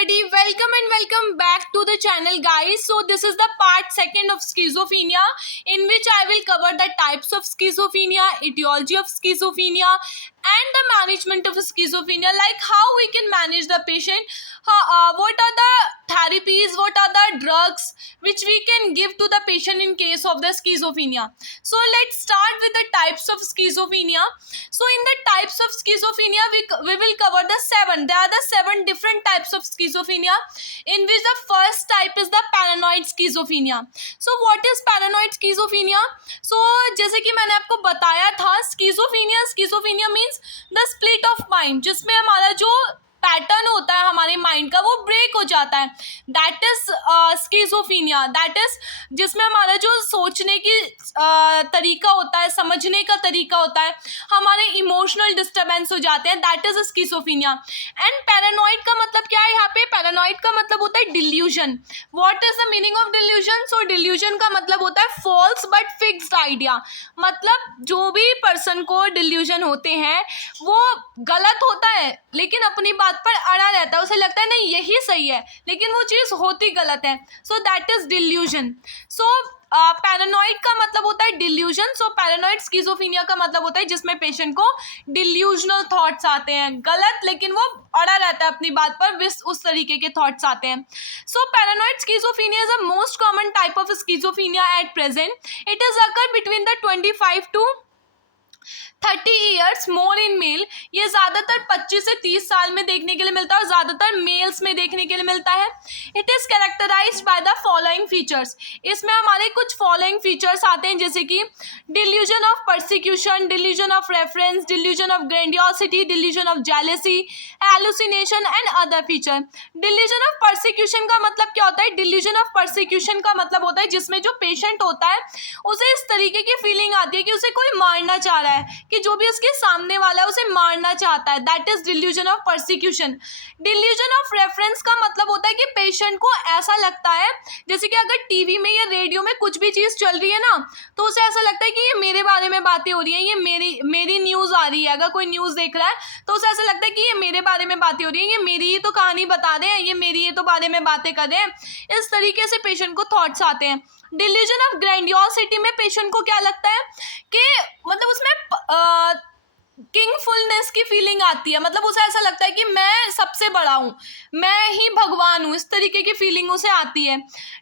everybody, welcome and welcome back to the channel guys. So this is the part second of schizophrenia, in which I will cover the types of schizophrenia, etiology of schizophrenia and the management of schizophrenia, like how we can manage the patient, what are the therapies, what are the drugs which we can give to the patient in case of the schizophrenia. So let's start with the types of schizophrenia. So in the types of schizophrenia, we will cover the seven. There are the seven different types of schizophrenia, in which the first type is the paranoid schizophrenia. So what is paranoid schizophrenia? So जैसे कि मैंने आपको बताया था, schizophrenia means the split of mind, जिसमें हमारा जो pattern होता है हमारे माइंड का वो ब्रेक हो जाता है. That is schizophrenia. That is जिसमें हमारा जो सोचने की तरीका होता है, समझने का तरीका होता है, हमारे इमोशनल डिस्टर्बेंस हो जाते हैं. That is schizophrenia. And paranoid का मतलब क्या है? यहाँ पे पैरानॉइड का मतलब होता है delusion. What is the meaning of delusion? So delusion का मतलब होता है फॉल्स बट फिक्स्ड आइडिया. मतलब जो भी पर्सन को डिल्यूजन होते हैं वो गलत होता है लेकिन अपनी बात पर अड़ा रहता है. उसे लगता है नहीं यही सही है, लेकिन वो चीज़ होती गलत है. So that is delusion. So paranoid का मतलब होता है डिल्यूजन. सो पैरानॉइड स्किज़ोफ्रेनिया का मतलब होता है जिसमें पेशेंट को डिल्यूजनल थॉट्स आते हैं, गलत, लेकिन वो अड़ा रहता है अपनी बात पर, उस तरीके के थॉट्स आते हैं. So paranoid schizophrenia is the most common type of schizophrenia at present. It is occur between the 25 to 30 years more in male. ये ज़्यादातर 25 से 30 साल में देखने के लिए मिलता है और ज़्यादातर मेल्स में देखने के लिए मिलता है. It is characterized by the following features. इसमें हमारे कुछ फॉलोइंग फीचर्स आते हैं, जैसे कि delusion of persecution, delusion of reference, delusion of grandiosity, delusion of jealousy, hallucination and other feature. Delusion of persecution का मतलब क्या होता है? डिल्यूजन ऑफ परसिक्यूशन का मतलब होता है जिसमें जो पेशेंट होता है उसे इस तरीके की फीलिंग आती है कि उसे कोई मारना चाह रहा है, कि जो भी उसके सामने वाला है उसे मारना चाहता है. That is delusion of persecution. Delusion of reference का मतलब होता है कि पेशेंट को ऐसा लगता है जैसे कि अगर टीवी में या रेडियो में कुछ भी चीज़ चल रही है ना, तो उसे ऐसा लगता है कि ये मेरे बारे में बातें हो रही हैं, ये मेरी न्यूज़ आ रही है. अगर कोई न्यूज़ देख रहा है तो उसे ऐसा लगता है कि ये मेरे बारे में बातें हो रही हैं, ये मेरी ही तो कहानी बता रहे हैं, ये मेरी ही तो बारे में बातें कर रहे हैं. इस तरीके से पेशेंट को थॉट्स आते हैं. डिल्यूजन ऑफ ग्रैंडियोसिटी में पेशेंट को क्या लगता है कि मतलब उसमें किंगफुलनेस की फीलिंग आती है. मतलब उसे ऐसा लगता है कि मैं सबसे बड़ा हूँ, मैं ही भगवान हूँ, इस तरीके की फीलिंग उसे आती है.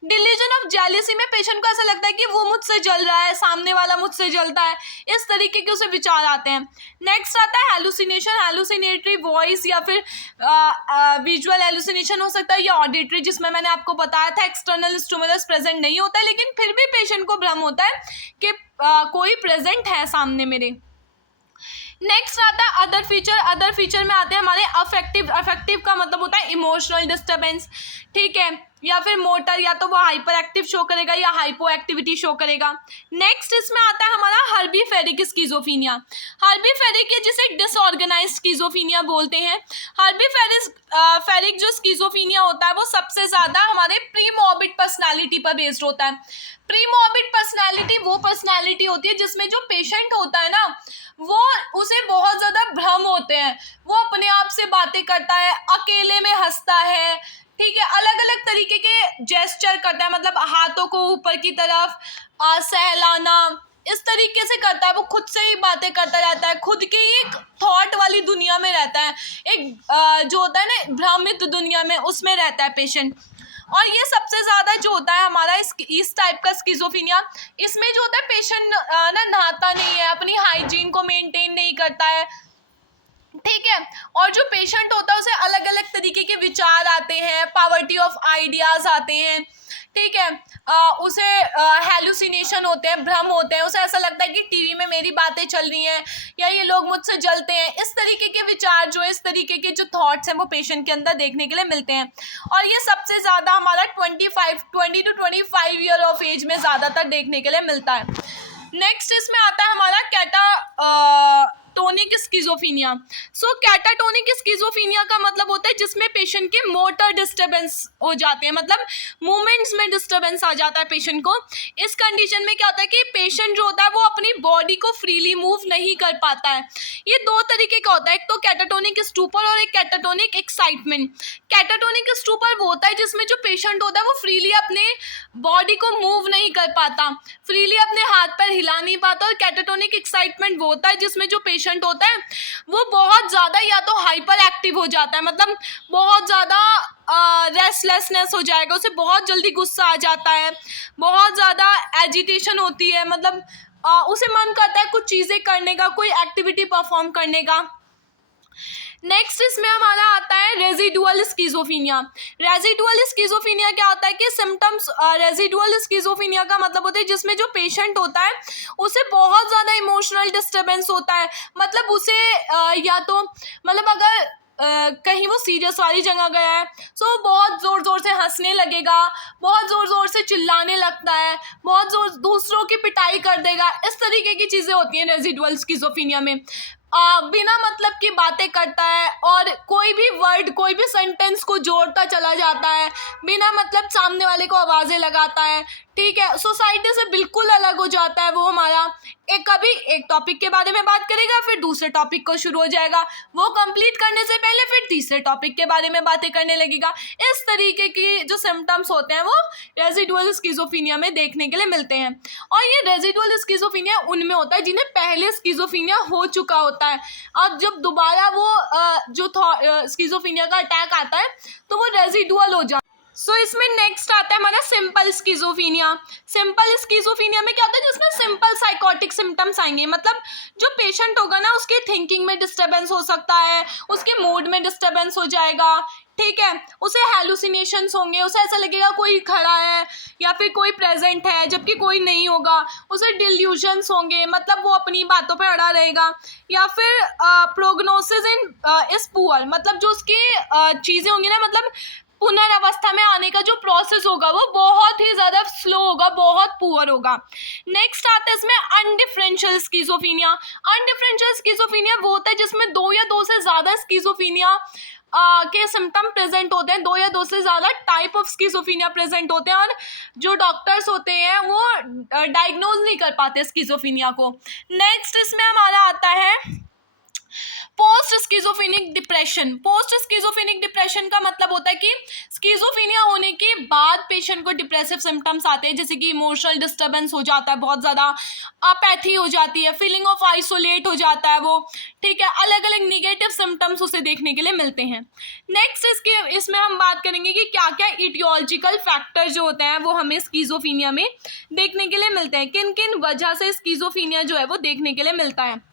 डिल्यूजन ऑफ जेलेसी में पेशेंट को ऐसा लगता है कि वो मुझसे जल रहा है, सामने वाला मुझसे जलता है, इस तरीके के उसे विचार आते हैं. नेक्स्ट आता है हेलुसिनेशन. हेलुसिनेटरी वॉइस या फिर विजुअल हेलुसिनेशन हो सकता है, या ऑडिटरी, जिसमें मैंने आपको बताया था एक्सटर्नल स्टिमुलस प्रेजेंट नहीं होता है, लेकिन फिर भी पेशेंट को भ्रम होता है कि कोई प्रेजेंट है सामने मेरे. नेक्स्ट आता है अदर फीचर. अदर फीचर में आते हैं हमारे अफेक्टिव. अफेक्टिव का मतलब होता है इमोशनल डिस्टर्बेंस, ठीक है, या फिर मोटर, या तो वो हाइपर एक्टिव शो करेगा या हाइपो एक्टिविटी शो करेगा. नेक्स्ट इसमें आता है हमारा हर्बीफेरिक स्किज़ोफ्रेनिया. हर्बीफेरिक है जिसे डिसऑर्गेनाइज्ड स्किज़ोफ्रेनिया बोलते हैं. हर्बीफेरिक जो स्किज़ोफ्रेनिया होता है वो सबसे ज़्यादा हमारे प्रीमॉर्बिड पर्सनालिटी पर बेस्ड होता है. प्रीमॉर्बिड पर्सनालिटी वो पर्सनालिटी होती है जिसमें जो पेशेंट होता है ना, वो उसे बहुत ज़्यादा भ्रम होते हैं, वो अपने आप से बातें करता है, अकेले में हंसता है, ठीक है, अलग अलग तरीके के जेस्चर करता है, मतलब हाथों को ऊपर की तरफ सहलाना, इस तरीके से करता है. वो खुद से ही बातें करता रहता है, खुद की एक थॉट वाली दुनिया में रहता है, एक जो होता है ना भ्रमित दुनिया में, उसमें रहता है पेशेंट. और ये सबसे ज़्यादा जो होता है हमारा इस टाइप का स्किज़ोफ्रेनिया, इसमें जो होता है पेशेंट ना नहाता नहीं है, अपनी हाइजीन को मेंटेन नहीं करता है, ठीक है. और जो पेशेंट होता है उसे अलग अलग तरीके के विचार आते हैं, पावर्टी ऑफ आइडियाज आते हैं, ठीक है, उसे हेलुसिनेशन होते हैं, भ्रम होते हैं, उसे ऐसा लगता है कि टीवी में मेरी बातें चल रही हैं या ये लोग मुझसे जलते हैं. इस तरीके के विचार, जो इस तरीके के जो थॉट्स हैं वो पेशेंट के अंदर देखने के लिए मिलते हैं. और ये सबसे ज़्यादा हमारा 20 to 25 ईयर ऑफ एज में ज़्यादातर देखने के लिए मिलता है. नेक्स्ट इसमें आता है हमारा कैटाटोनिक स्किज़ोफ्रेनिया। सो कैटाटोनिक स्किज़ोफ्रेनिया का मतलब होता है जिसमें पेशेंट के मोटर डिस्टर्बेंस हो जाते हैं, मतलब मूवमेंट्स में डिस्टर्बेंस आ जाता है पेशेंट को। इस कंडीशन में क्या होता है कि पेशेंट जो होता है वो अपनी बॉडी को फ्रीली मूव नहीं कर पाता है। ये दो तरीके का होता है, एक तो कैटाटोनिक स्टूपर और एक कैटाटोनिक एक्साइटमेंट। कैटाटोनिक स्टूपर वो होता है जिसमें जो पेशेंट होता है वो फ्रीली अपने बॉडी को मूव नहीं कर पाता, फ्रीली अपने हाथ पैर हिला नहीं पाता। और कैटाटोनिक एक्साइटमेंट वो होता है जिसमें जो पेशेंट होता है वो बहुत ज़्यादा या तो हाइपर एक्टिव हो जाता है, मतलब बहुत ज़्यादा रेस्टलेसनेस हो जाएगा, उसे बहुत जल्दी गुस्सा आ जाता है, बहुत ज़्यादा एजिटेशन होती है, मतलब उसे मन करता है कुछ चीज़ें करने का, कोई एक्टिविटी परफॉर्म करने का। नेक्स्ट इसमें हमारा आता है रेजिडुअल स्किज़ोफ्रेनिया। रेजिडुअल स्किज़ोफ्रेनिया क्या होता है कि सिम्टम्स, रेजिडुअल स्किज़ोफ्रेनिया का मतलब होता है जिसमें जो पेशेंट होता है उसे बहुत ज़्यादा इमोशनल डिस्टर्बेंस होता है, मतलब उसे या तो मतलब अगर कहीं वो सीरियस वाली जगह गया है सो बहुत ज़ोर ज़ोर से हंसने लगेगा, बहुत ज़ोर ज़ोर से चिल्लाने लगता है, बहुत ज़ोर दूसरों की पिटाई कर देगा। इस तरीके की चीज़ें होती हैं रेजिडुअल स्किज़ोफ्रेनिया में। बिना मतलब की बातें करता है और कोई भी वर्ड, कोई भी सेंटेंस को जोड़ता चला जाता है, बिना मतलब सामने वाले को आवाज़ें लगाता है, ठीक है। सोसाइटी से बिल्कुल अलग हो जाता है वो हमारा। कभी एक टॉपिक के बारे में बात करेगा, फिर दूसरे टॉपिक को शुरू हो जाएगा, वो कंप्लीट करने से पहले फिर तीसरे टॉपिक के बारे में बातें करने लगेगा। इस तरीके की जो सिम्टम्स होते हैं वो रेजिडुअल स्किज़ोफ्रेनिया में देखने के लिए मिलते हैं। और ये रेजिडुअल स्किज़ोफ्रेनिया उनमें होता है जिन्हें पहले स्किज़ोफ्रेनिया हो चुका होता है, और जब दोबारा वो जो स्किज़ोफ्रेनिया का अटैक आता है तो वो रेजिडुअल हो जाता है। सो इसमें नेक्स्ट आता है हमारा सिंपल स्किज़ोफ्रेनिया। सिंपल स्किज़ोफ्रेनिया में क्या होता है जिसमें सिंपल साइकोटिक सिम्टम्स आएंगे, मतलब जो पेशेंट होगा ना उसके थिंकिंग में डिस्टर्बेंस हो सकता है, उसके मूड में डिस्टर्बेंस हो जाएगा, ठीक है, उसे हेलुसिनेशंस होंगे, उसे ऐसा लगेगा कोई खड़ा है या फिर कोई प्रेजेंट है जबकि कोई नहीं होगा, उसे डिल्यूजन्स होंगे, मतलब वो अपनी बातों पे अड़ा रहेगा, या फिर प्रोग्नोसिस इन इज पुअर, मतलब जो उसकी चीज़ें होंगी ना, मतलब पुनर्वस्था में आने का जो प्रोसेस होगा वो बहुत ही ज़्यादा स्लो होगा, बहुत पुअर होगा। नेक्स्ट आता है इसमें अनडिफरेंशियल स्किज़ोफ्रेनिया। अनडिफरेंशियल स्किज़ोफ्रेनिया वो होता है जिसमें दो या दो से ज़्यादा स्किज़ोफ्रेनिया के सिम्टम प्रेजेंट होते हैं, दो या दो से ज़्यादा टाइप ऑफ स्किज़ोफ्रेनिया प्रेजेंट होते हैं, और जो डॉक्टर्स होते हैं वो डायग्नोज नहीं कर पाते स्किज़ोफ्रेनिया को। नेक्स्ट इसमें हमारा आता है post schizophrenic depression. Post schizophrenic depression का मतलब होता है कि स्किज़ोफ्रेनिया होने के बाद पेशेंट को डिप्रेसिव सिम्टम्स आते हैं, जैसे कि इमोशनल डिस्टर्बेंस हो जाता है, बहुत ज़्यादा अपैथी हो जाती है, फीलिंग ऑफ आइसोलेट हो जाता है वो, ठीक है, अलग अलग निगेटिव सिम्टम्स उसे देखने के लिए मिलते हैं। नेक्स्ट इसमें हम बात करेंगे कि क्या क्या इटियोलॉजिकल फैक्टर जो होते हैं वो हमें स्किज़ोफ्रेनिया में देखने के लिए मिलते हैं, किन किन वजह से स्किज़ोफ्रेनिया जो है वो देखने के लिए मिलता है।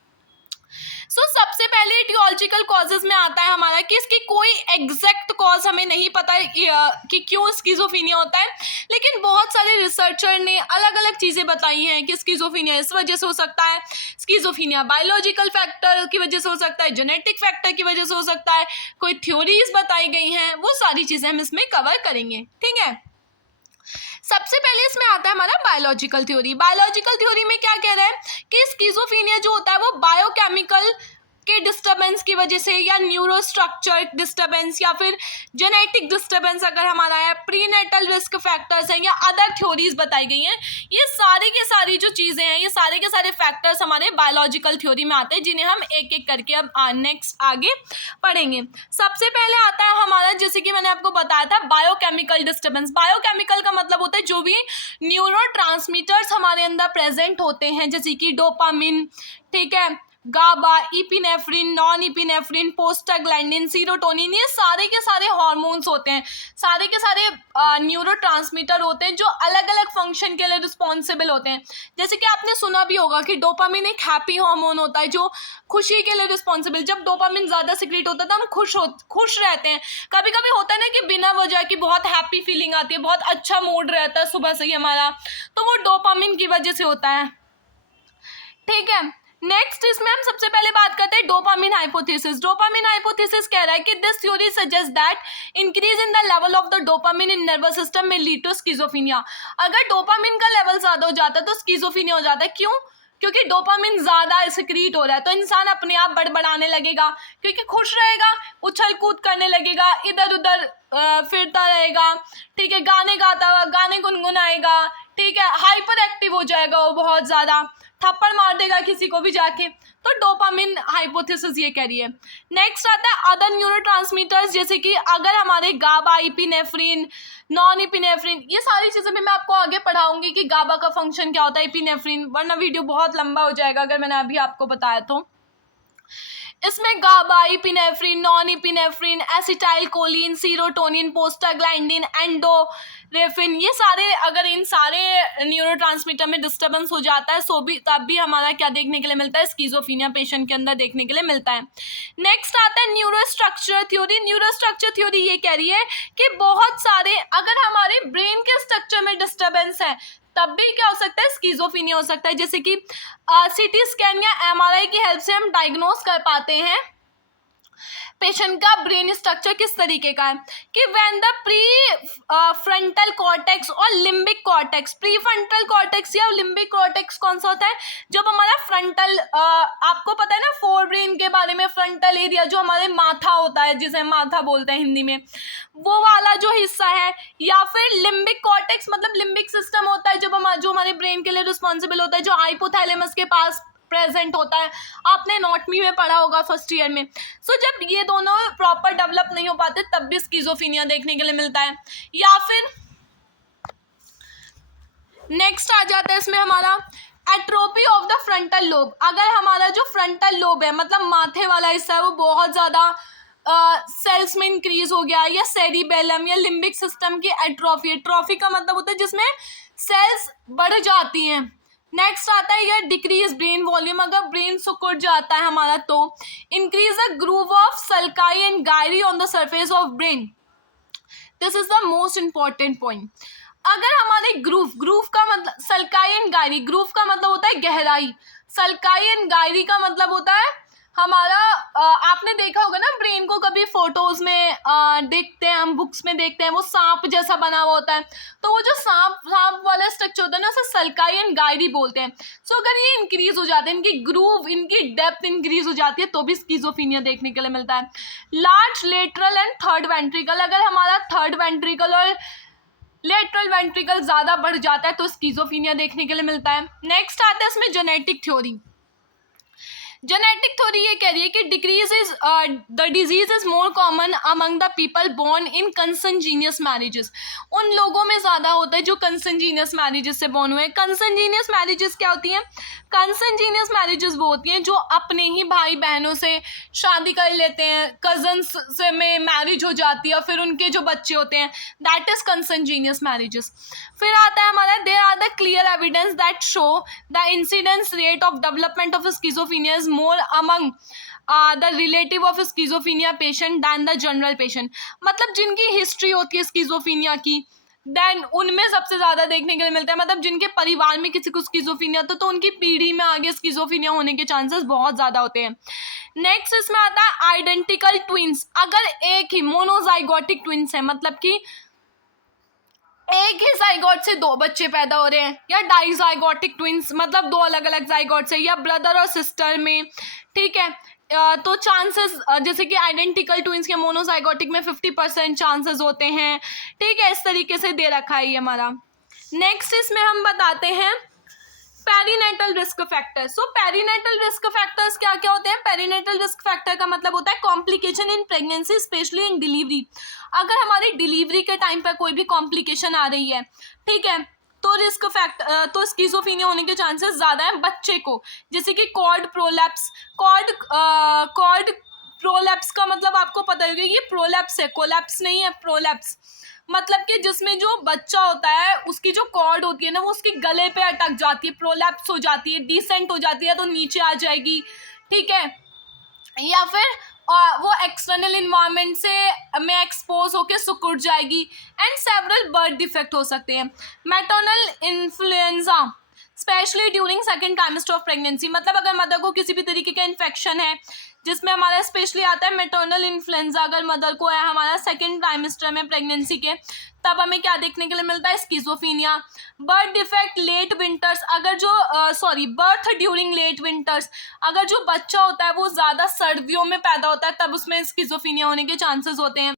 सबसे पहले इटियोलॉजिकल कॉजेज में आता है हमारा कि इसकी कोई एग्जैक्ट कॉज हमें नहीं पता कि क्यों स्किज़ोफ्रेनिया होता है, लेकिन बहुत सारे रिसर्चर ने अलग अलग चीज़ें बताई हैं कि स्किज़ोफ्रेनिया इस वजह से हो सकता है, स्किज़ोफ्रेनिया बायोलॉजिकल फैक्टर की वजह से हो सकता है, जेनेटिक फैक्टर की वजह से हो सकता है, कोई थ्योरीज बताई गई हैं, वो सारी चीज़ें हम इसमें कवर करेंगे, ठीक है। सबसे पहले इसमें आता है हमारा बायोलॉजिकल थ्योरी। बायोलॉजिकल थ्योरी में क्या कह रहा है कि स्किज़ोफ्रेनिया जो होता है वो बायोकेमिकल के डिस्टर्बेंस की वजह से, या न्यूरोस्ट्रक्चर डिस्टर्बेंस, या फिर जेनेटिक डिस्टर्बेंस अगर हमारा है, प्रीनेटल रिस्क फैक्टर्स हैं, या अदर थ्योरीज बताई गई हैं, ये सारी के सारी जो चीज़ें हैं, ये सारे के सारे फैक्टर्स हमारे बायोलॉजिकल थ्योरी में आते हैं, जिन्हें हम एक एक करके अब नेक्स्ट आगे पढ़ेंगे। सबसे पहले आता है हमारा, जैसे कि मैंने आपको बताया था, बायोकेमिकल डिस्टर्बेंस। बायोकेमिकल का मतलब होता है जो भी न्यूरोट्रांसमीटर्स हमारे अंदर प्रेजेंट होते हैं, जैसे कि डोपामिन, ठीक है, GABA, epinephrine, non epinephrine, prostaglandin, serotonin, ये सारे के सारे हार्मोन्स होते हैं, सारे के सारे न्यूरोट्रांसमीटर होते हैं जो अलग अलग फंक्शन के लिए रिस्पॉन्सिबल होते हैं। जैसे कि आपने सुना भी होगा कि डोपामिन एक हैप्पी हार्मोन होता है जो खुशी के लिए रिस्पॉन्सिबल। जब डोपामिन ज़्यादा सिक्रीट होता है तो हम खुश रहते हैं। कभी कभी होता है ना कि बिना वजह की बहुत हैप्पी फीलिंग आती है, बहुत अच्छा मूड रहता है सुबह से ही हमारा, तो वो डोपामिन की वजह से होता है, ठीक है। नेक्स्ट इसमें हम सबसे पहले बात करते हैं डोपामिन हाइपोथेसिस। डोपामिन हाइपोथेसिस कह रहा है कि this theory suggest that increase in the level of the dopamine in nervous system में लीड टू स्किज़ोफ्रेनिया। अगर डोपामिन का लेवल ज़्यादा हो जाता है तो स्किज़ोफ्रेनिया हो जाता है। क्यों? क्योंकि डोपामिन ज़्यादा सिक्रीट हो रहा है तो इंसान अपने आप बड़बड़ाने लगेगा, क्योंकि खुश रहेगा, उछल कूद करने लगेगा, इधर उधर फिरता रहेगा, ठीक है, गाने गाता हुआ, गाने गुनगुनाएगा, ठीक है, हाइपर एक्टिव हो जाएगा वो बहुत ज़्यादा, थप्पड़ मार देगा किसी को भी जाके। तो डोपामिन हाइपोथेसिस ये कह रही है। नेक्स्ट आता है अदर न्यूरोट्रांसमीटर्स, जैसे कि अगर हमारे गाबा, इपिनेफ्रिन, नॉन इपिनेफ्रिन, ये सारी चीज़ें भी मैं आपको आगे पढ़ाऊंगी कि गाबा का फंक्शन क्या होता है, इपिनेफ्रिन, वरना वीडियो बहुत लंबा हो जाएगा अगर मैंने अभी आपको बताया तो। इसमें GABA, epinephrine, non epinephrine, acetyl choline, serotonin, prostaglandin, endorphin, ये सारे अगर इन सारे न्यूरोट्रांसमीटर में डिस्टर्बेंस हो जाता है सो भी तब भी हमारा क्या देखने के लिए मिलता है, स्किज़ोफ्रेनिया पेशेंट के अंदर देखने के लिए मिलता है। नेक्स्ट आता है न्यूरोस्ट्रक्चर थ्योरी। न्यूरोस्ट्रक्चर थ्योरी ये कह रही है कि बहुत सारे अगर हमारे ब्रेन के स्ट्रक्चर में डिस्टर्बेंस है तब भी क्या हो सकता है, स्किज़ोफ्रेनिया हो सकता है। जैसे कि सीटी स्कैन या एमआरआई की हेल्प से हम डायग्नोस कर पाते हैं पेशेंट का ब्रेन स्ट्रक्चर किस तरीके का है, कि when the pre frontal cortex और limbic cortex, pre frontal cortex या लिम्बिक कॉर्टेक्स कौन सा होता है, जब हमारा फ्रंटल, आपको पता है ना फोर ब्रेन के बारे में, फ्रंटल एरिया जो हमारे माथा होता है, जिसे माथा बोलते हैं हिंदी में, वो वाला जो हिस्सा है, या फिर लिम्बिक कॉर्टेक्स मतलब लिम्बिक सिस्टम होता है जब जो हमारे ब्रेन के लिए रिस्पॉन्सिबल होता है, जो हाइपोथैलेमस के पास प्रेजेंट होता है, आपने एनाटॉमी में पढ़ा होगा फर्स्ट ईयर में। सो जब ये दोनों प्रॉपर डेवलप नहीं हो पाते तब भी स्किज़ोफ्रेनिया देखने के लिए मिलता है। या फिर नेक्स्ट आ जाता है इसमें हमारा atrophy of the frontal lobe. अगर हमारा जो फ्रंटल लोब है मतलब माथे वाला हिस्सा है वो बहुत ज़्यादा सेल्स में इंक्रीज हो गया, या सेरिबेलम या लिम्बिक सिस्टम की एट्रोफी, एट्रोफी का मतलब होता है जिसमें सेल्स बढ़ जाती हैं। नेक्स्ट आता है ये डिक्रीज ब्रेन वॉल्यूम, अगर ब्रेन सुकुड़ जाता है हमारा तो increase the groove of sulci and Gayri on the surface of brain. This is the most important point. अगर हमारे ग्रूव का मतलब सल्काई एंड गायरी, ग्रूव का मतलब होता है गहराई, सल्काई एंड गायरी का मतलब होता है हमारा आपने देखा होगा ना ब्रेन को, कभी फोटोज में देखते हैं हम, बुक्स में देखते हैं वो सांप जैसा बना हुआ होता है, तो वो जो सांप वाला स्ट्रक्चर होता है ना उसे सल्काई एंड गायरी बोलते हैं। सो अगर ये इंक्रीज हो जाते हैं, इनकी ग्रूव, इनकी डेप्थ इंक्रीज हो जाती है तो भी स्किज़ोफ्रेनिया देखने के लिए मिलता है। Large lateral and third ventricle, अगर हमारा थर्ड वेंट्रिकल और लेटरल वेंट्रिकल ज़्यादा बढ़ जाता है तो स्किज़ोफ्रेनिया देखने के लिए मिलता है। नेक्स्ट आता है इसमें जेनेटिक थ्योरी। जेनेटिक थ्योरी ये कह रही है कि decrease is the disease is more common among the people born in consanguineous marriages. उन लोगों में ज़्यादा होता है जो कंसंजीनियस मैरिजेस से बोर्न हुए। कंसंजीनियस मैरिजेस क्या होती हैं? कंसंजीनियस मैरिजेस वो होती हैं जो अपने ही भाई बहनों से शादी कर लेते हैं, कजन्स से में मैरिज हो जाती है, फिर उनके जो बच्चे होते हैं, दैट इज कंसंजीनियस मैरिजेस। फिर आता है हमारा there are the clear evidence that show the incidence rate of development of schizophrenia is more among the relative of schizophrenia patient than the general patient. मतलब जिनकी हिस्ट्री होती है स्किज़ोफ्रेनिया की then उनमें सबसे ज़्यादा देखने के लिए मिलता है। मतलब जिनके परिवार में किसी को स्किज़ोफ्रेनिया तो उनकी पीढ़ी में आगे स्किज़ोफ्रेनिया होने के चांसेस बहुत ज़्यादा होते हैं। नेक्स्ट इसमें आता है आइडेंटिकल ट्विंस। अगर एक ही मोनोजाइगोटिक ट्विंस है, मतलब कि एक ही जाइगोट से दो बच्चे पैदा हो रहे हैं, या डाइजाइगोटिक ट्विंस मतलब दो अलग अलग जाइगोट से, या ब्रदर और सिस्टर में, ठीक है, तो चांसेस जैसे कि आइडेंटिकल ट्विंस के मोनोजाइगोटिक में 50% चांसेस होते हैं, ठीक है, इस तरीके से दे रखा है ये हमारा। नेक्स्ट इसमें हम बताते हैं पेरीनेटल रिस्क फैक्टर्स। सो पेरीनेटल रिस्क फैक्टर्स क्या क्या होते हैं? पेरीनेटल रिस्क फैक्टर का मतलब होता है complication in pregnancy specially in delivery. अगर हमारी डिलीवरी के टाइम पर कोई भी कॉम्प्लिकेशन आ रही है, ठीक है, तो रिस्क फैक्टर तो स्किज़ोफ्रेनिया होने के चांसेस ज़्यादा हैं बच्चे को। जैसे कि कॉर्ड प्रोलैप्स, कॉर्ड प्रोलैप्स का मतलब आपको पता होगा ये प्रोलैप्स है, कोलैप्स नहीं है, प्रोलैप्स मतलब कि जिसमें जो बच्चा होता है उसकी जो कॉर्ड होती है ना वो उसके गले पे अटक जाती है, प्रोलैप्स हो जाती है, डिसेंट हो जाती है तो नीचे आ जाएगी, ठीक है, या फिर वो एक्सटर्नल इन्वायरमेंट से में एक्सपोज होकर सिकुड़ जाएगी। एंड सेवरल बर्थ डिफेक्ट हो सकते हैं। Maternal influenza specially during second trimester of pregnancy, मतलब अगर मदर को किसी भी तरीके का इन्फेक्शन है जिसमें हमारा स्पेशली आता है मैटरनल इन्फ्लुएंजा। अगर मदर को है हमारा सेकेंड ट्राइमेस्टर में प्रेगनेंसी के, तब हमें क्या देखने के लिए मिलता है, schizophrenia. Birth defect late winters, अगर जो बर्थ ड्यूरिंग लेट विंटर्स, अगर जो बच्चा होता है वो ज़्यादा सर्दियों में पैदा होता है तब उसमें स्किज़ोफ्रेनिया होने के चांसेस होते हैं।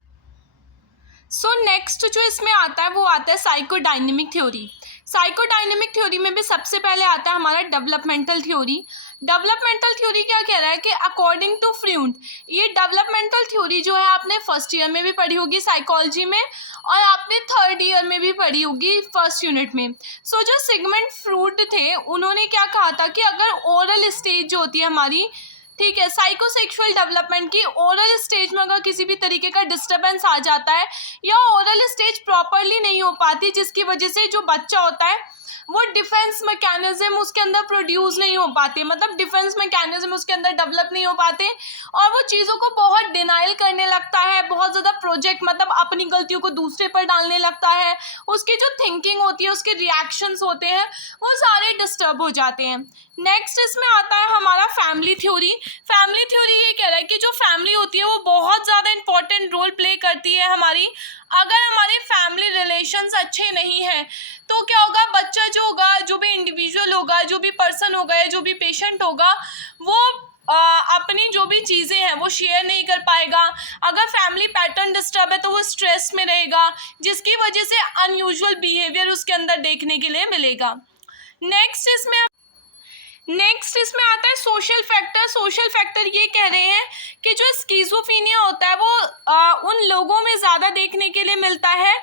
सो नेक्स्ट जो इसमें आता है वो आता है साइकोडायनेमिक थ्योरी। साइकोडायनेमिक थ्योरी में भी सबसे पहले आता है हमारा डेवलपमेंटल थ्योरी। डेवलपमेंटल थ्योरी क्या कह रहा है कि अकॉर्डिंग टू फ्रूड, ये डेवलपमेंटल थ्योरी जो है आपने फर्स्ट ईयर में भी पढ़ी होगी साइकोलॉजी में, और आपने थर्ड ईयर में भी पढ़ी होगी फर्स्ट यूनिट में। सो जो सिगमंड फ्रूड थे उन्होंने क्या कहा था कि अगर ओरल स्टेज जो होती है हमारी, ठीक है, साइकोसेक्सुअल डेवलपमेंट की ओरल स्टेज में अगर किसी भी तरीके का डिस्टर्बेंस आ जाता है या ओरल स्टेज प्रॉपरली नहीं हो पाती, जिसकी वजह से जो बच्चा होता है वो डिफेंस मैकेनिज्म उसके अंदर प्रोड्यूस नहीं हो पाते, मतलब डिफेंस मैकेनिज्म उसके अंदर डेवलप नहीं हो पाते, और वो चीज़ों को बहुत डिनाइल करने लगता है, बहुत ज़्यादा प्रोजेक्ट मतलब अपनी गलतियों को दूसरे पर डालने लगता है, उसकी जो थिंकिंग होती है, उसके रिएक्शंस होते हैं, वो सारे डिस्टर्ब हो जाते हैं। नेक्स्ट इसमें आता है हमारा फैमिली थ्योरी। फैमिली थ्योरी ये कह रहा है कि जो फैमिली होती है वो बहुत ज़्यादा इंपॉर्टेंट रोल प्ले करती है हमारी। अगर हमारे फैमिली रिलेशंस अच्छे नहीं हैं तो क्या होगा, बच्चा जो होगा, जो भी इंडिविजुअल होगा, जो भी पर्सन होगा या जो भी पेशेंट होगा, वो अपनी जो भी चीज़ें हैं वो शेयर नहीं कर पाएगा। अगर फैमिली पैटर्न डिस्टर्ब है तो वो स्ट्रेस में रहेगा, जिसकी वजह से अनयूजुअल बिहेवियर उसके अंदर देखने के लिए मिलेगा। नेक्स्ट इसमें आता है सोशल फैक्टर। सोशल फैक्टर ये कह रहे हैं कि जो स्किज़ोफ्रेनिया होता है वो उन लोगों में ज़्यादा देखने के लिए मिलता है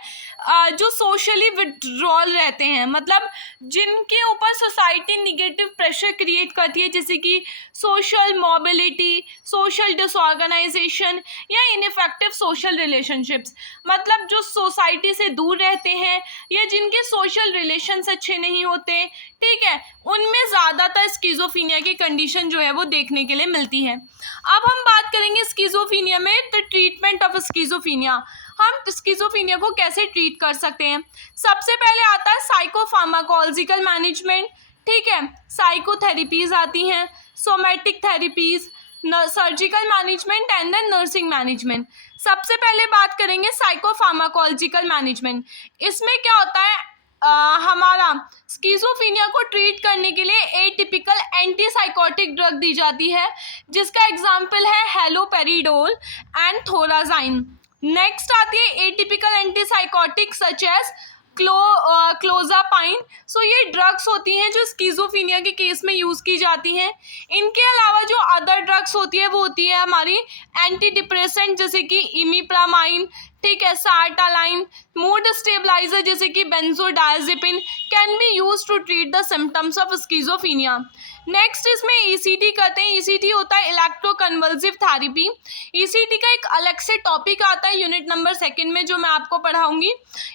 जो सोशली विड्रॉल रहते हैं, मतलब जिनके ऊपर सोसाइटी निगेटिव प्रेशर क्रिएट करती है, जैसे कि सोशल मोबिलिटी, सोशल डिसऑर्गेनाइजेशन या इनइफेक्टिव सोशल रिलेशनशिप्स, मतलब जो सोसाइटी से दूर रहते हैं या जिनके सोशल रिलेशंस अच्छे नहीं होते, ठीक है, उनमें ज़्यादातर स्किज़ोफ्रेनिया की कंडीशन जो है वो देखने के लिए मिलती है। अब हम बात करेंगे स्किज़ोफ्रेनिया में द ट्रीटमेंट ऑफ स्किज़ोफ्रेनिया। हम स्किज़ोफ्रेनिया को कैसे ट्रीट कर सकते हैं। सबसे पहले आता है साइकोफार्माकोलॉजिकल मैनेजमेंट, ठीक है, साइकोथेरेपीज़ आती हैं, somatic therapies, surgical management and then nursing management. सबसे पहले बात करेंगे साइकोफार्माकोलॉजिकल मैनेजमेंट। इसमें क्या होता है, हमारा स्किज़ोफ्रेनिया को ट्रीट करने के लिए एटिपिकल एंटीसाइकोटिक ड्रग दी जाती है, जिसका एग्जाम्पल है हेलोपेरिडोल एंड थोराज़ाइन। नेक्स्ट आती है atypical antipsychotic such as clozapine. So ये ड्रग्स होती हैं जो स्किज़ोफ्रेनिया के केस में यूज़ की जाती हैं। इनके अलावा जो अदर ड्रग्स होती है वो होती है हमारी एंटी डिप्रेसेंट, जैसे कि इमिप्रामाइन, ठीक है, सार्टालाइन, मूड स्टेबलाइजर जैसे कि benzodiazepine can be use to treat the symptoms of schizophrenia. Next इसमें ईसीटी करते हैं। ईसीटी होता है इलेक्ट्रोकन्वल्सिव थेरेपी। ईसीटी का एक अलग से टॉपिक आता है यूनिट नंबर 2 में जो मैं आपको पढ़ाऊंगी।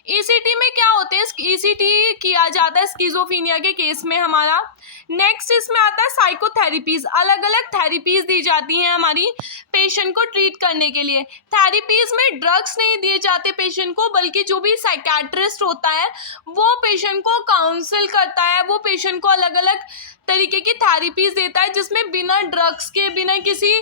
ईसीटी में क्या होते हैं, ईसीटी किया जाता है स्किज़ोफ्रेनिया के केस में हमारा। नेक्स्ट इसमें आता है साइकोथेरेपीज़। अलग अलग थेरेपीज़ दी जाती हैं हमारी पेशेंट को ट्रीट करने के लिए। थेरेपीज़ में ड्रग्स नहीं दिए जाते पेशेंट को, बल्कि जो भी साइकेट्रिस्ट होता है वो पेशेंट को काउंसिल करता है, वो पेशेंट को अलग अलग तरीके की थेरेपीज़ देता है, जिसमें बिना ड्रग्स के, बिना किसी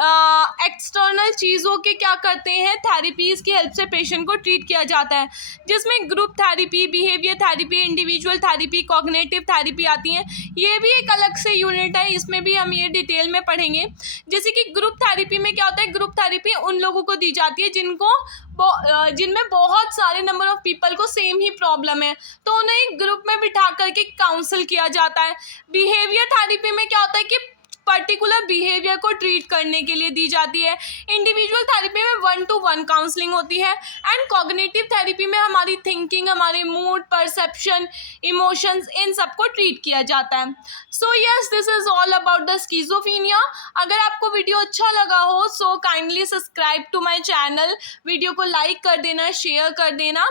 एक्सटर्नल चीज़ों के क्या करते हैं, थेरेपीज़ की हेल्प से पेशेंट को ट्रीट किया जाता है, जिसमें group therapy, behaviour therapy, individual therapy, cognitive therapy आती हैं। ये भी एक अलग से यूनिट है, इसमें भी हम ये डिटेल में पढ़ेंगे। जैसे कि ग्रुप थेरेपी में क्या होता है, ग्रुप थेरेपी उन लोगों को दी जाती है जिनमें बहुत सारे नंबर ऑफ पीपल को सेम ही प्रॉब्लम है, तो उन्हें एक ग्रुप में बिठा करके काउंसिल किया जाता है। बिहेवियर थेरेपी में क्या होता है कि पर्टिकुलर बिहेवियर को ट्रीट करने के लिए दी जाती है। इंडिविजुअल थेरेपी में 1-to-1 काउंसलिंग होती है एंड कॉग्निटिव थेरेपी में हमारी थिंकिंग, हमारे मूड, परसेप्शन, इमोशंस, इन सब को ट्रीट किया जाता है। So yes, this is all about the schizophrenia. अगर आपको वीडियो अच्छा लगा हो so kindly subscribe to my channel, video को लाइक कर देना, शेयर कर देना,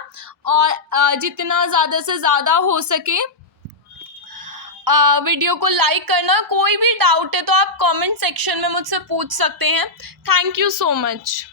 और जितना ज़्यादा से ज़्यादा हो सके वीडियो को लाइक करना। कोई भी डाउट है तो आप कमेंट सेक्शन में मुझसे पूछ सकते हैं। Thank you so much.